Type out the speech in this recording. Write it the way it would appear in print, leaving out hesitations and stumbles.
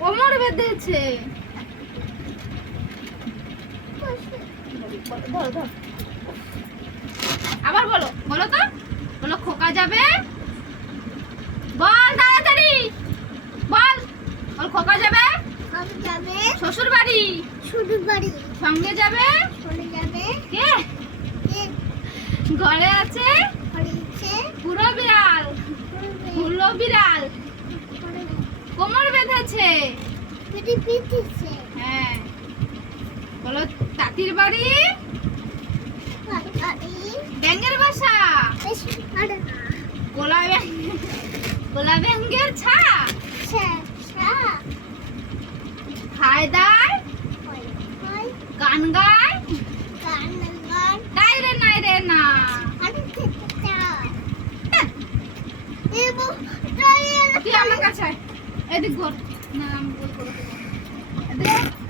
কোমর বেঁধেছে। আবার বলো, বলো তো, বলো খোকা যাবে, বল তাড়াতাড়ি বল, বল খোকা যাবে শ্বশুর বাড়ি, সঙ্গে যাবে কে, ঘরে আছে বুড়ো বিড়াল, বুড়ো বিড়াল কোমর বেঁধেছে। হ্যাঁ, বলো তাঁতির বাড়ি, ব্যাঙের বাসা, গোলা ব্যাঙের ছা, খায় দায়, গান গায়, নাই রে না। তুই আমার কাছে এদিক ঘর, না আমি বল করে দেবো।